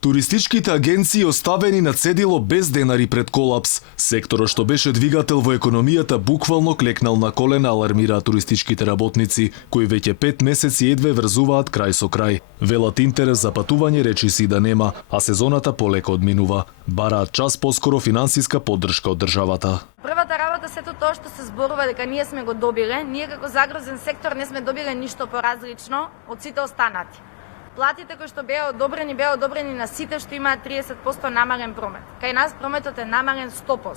Туристичките агенции оставени на цедило без денари пред колапс. Секторот што беше двигател во економијата буквално клекнал на колена, алармираат туристичките работници, кои веќе 5 месеци едве врзуваат крај со крај. Велат интерес за патување речиси да нема, а сезоната полека одминува. Бараат час поскоро финансиска поддршка од државата. Првата работа сето тоа што се зборува дека ние сме го добиле, ние како загрозен сектор не сме добиле ништо поразлично од сите останати. Платите кои што беа одобрени на сите што имаат 30% намален промет. Кај нас прометот е намален 100%.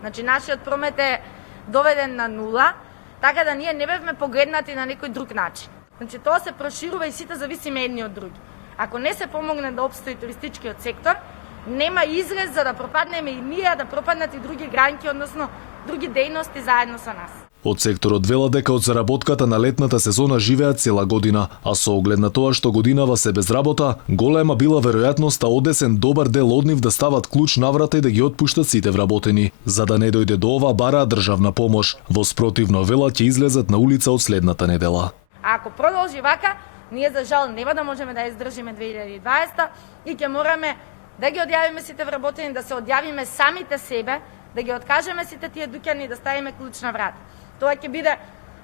Значи нашиот промет е доведен на нула, така да ние не бевме погледнати на некој друг начин. Значи тоа се проширува и сите зависиме едни од други. Ако не се помогне да опстои туристичкиот сектор, нема излез за да пропаднеме и ние, да пропаднат и други гранки, односно други дејности заедно со нас. Од секторот велат дека од заработката на летната сезона живеат цела година, а со оглед на тоа што годинава се без работа, голема била веројатноста одесен добар дел од нив да стават клуч на врата и да ги отпуштат сите вработени. За да не дојде до ова, бараат државна помош. Во спротивно велат ќе излезат на улица од следната недела. А ако продолжи вака, ние за жал нема да можеме да издржиме 2020 и ќе мораме да ги одјавиме сите вработени, да се одјавиме самите себе, да ги откажеме сите тие дуќани и да ставиме клуч на врата. Тоа ќе биде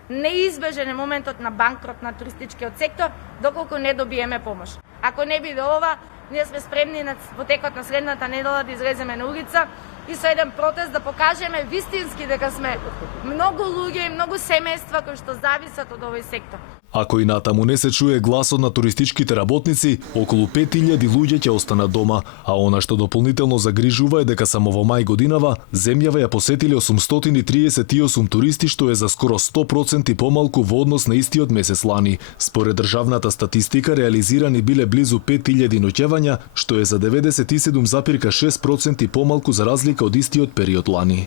неизбежен моментот на банкрот на туристичкиот сектор, доколку не добиеме помош. Ако не биде ова, ние сме спремни во текот на следната недела да излеземе на улица и со еден протест да покажеме вистински дека сме многу луѓе и многу семејства кои што зависат од овој сектор. Ако и натаму не се чуе гласот на туристичките работници, околу 5000 луѓе ќе останат дома, а она што дополнително загрижува е дека само во мај годинава земјава ја посетиле 838 туристи, што е за скоро 100% помалку во однос на истиот месец лани. Според државната статистика, реализирани биле близу 5000 ноќевања, што е за 97,6% помалку за разлика од истиот период лани.